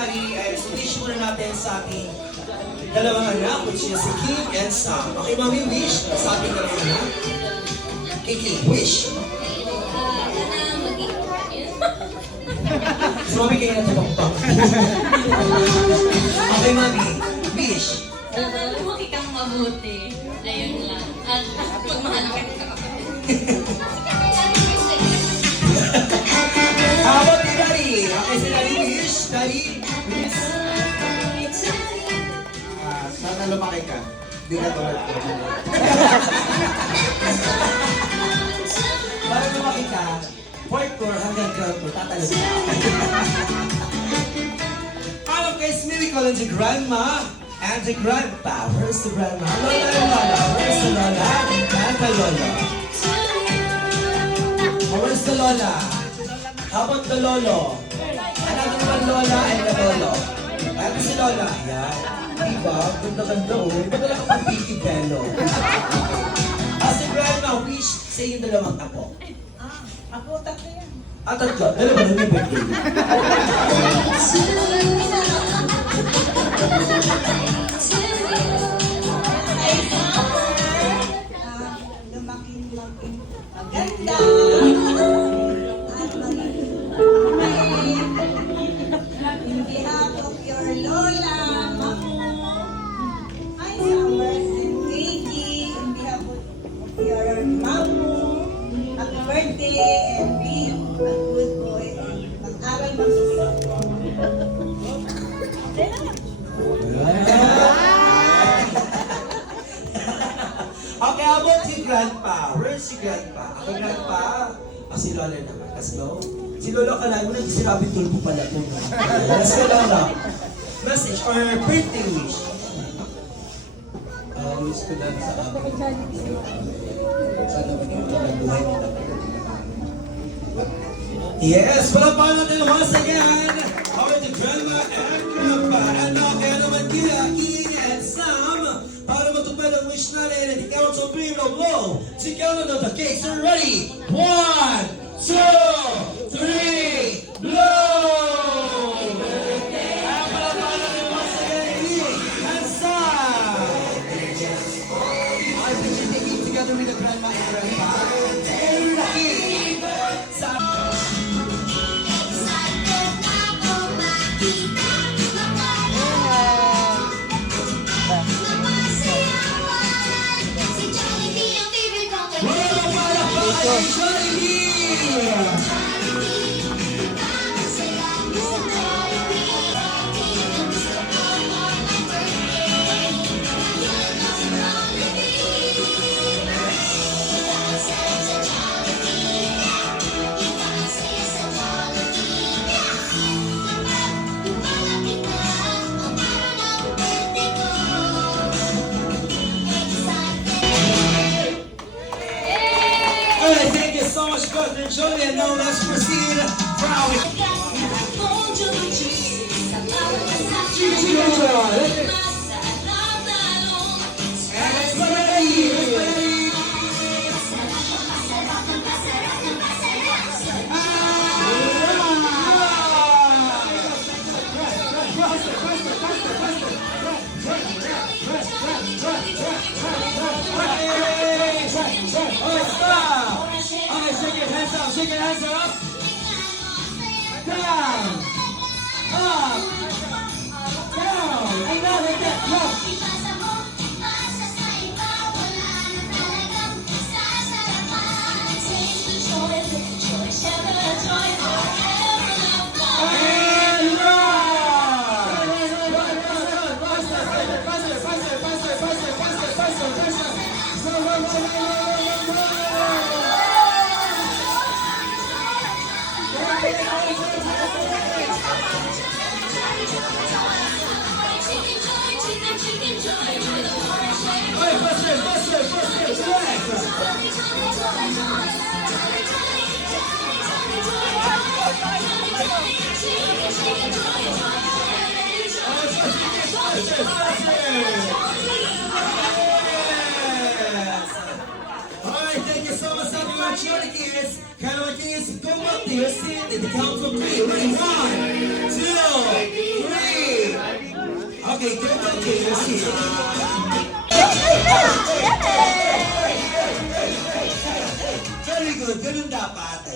Daddy, ay wish muna natin sa ating dalawang anak, which is si Kim and Sam. Okay, Mami, wish sa ating dalawang anak. Kiki, wish. So, Mami, kayo na tabang-tabang. Okay, Mami, wish. Lumaki kang mabuti. Ayun lang. At magmahal ka sa kapatid. How about the Daddy? Okay, si Daddy, wish. Daddy, wish. Sana lumaki ka. Hindi ka tulad ko. Para lumaki ka, fourth floor hanggang ground floor, tatalo ka. Hello, guys, we call the grandma and the grandpa. Where's the grandma? Lola and Lola. Where's the Lola and the Lola? Oh, where's the Lola? How about the Lolo? Another one, Lola and the Lolo. Ano si Lola? Yan. Diba? Ganda-ganda oh. Iba talaga pang Pinky Bello. Si grandma, wish sa inyong dalawang apo. Ako, tatlo yan. Tatlo. Dalawa na yung birthday. Lumaking maganda. At maging in behalf of your Lola, Mamu, ay Summers and Katie, in behalf of your Mamu, happy birthday and be a good boy and mag-aral magsusunod. Okay, how about si grandpa? Where's si grandpa? Ako grandpa? Si Lola naman. Let's go. Si Lola ka lang, wala si Robin Tulpo pala ito. Let's go, Lola. Message or birthday wish? Wish ko lang sa amin. Sana maging buhay mo. Yes, palapalan natin once again our the grandma and grandpa. And now, kaya naman kila, King and Sam, para matupad ang wish natin, and ikaw sa Primo Blow. Si Kano na the cakes are ready. 1, 2, 3, blow! And palapalan natin once again, King and Sam. I wish you taking together with the grandma and grandpa. And King, Sam. Alright, thank you so much, Brother Johnny. And now let's proceed. Shake your hands up. Down. Up. Down. And now like that. Up. And Alright, thank you so much, everyone. Cheer the kids. Count of kids, come up there, sit at the count of three. Ready? 1, 2, 3. music. Very good, ganun dapat.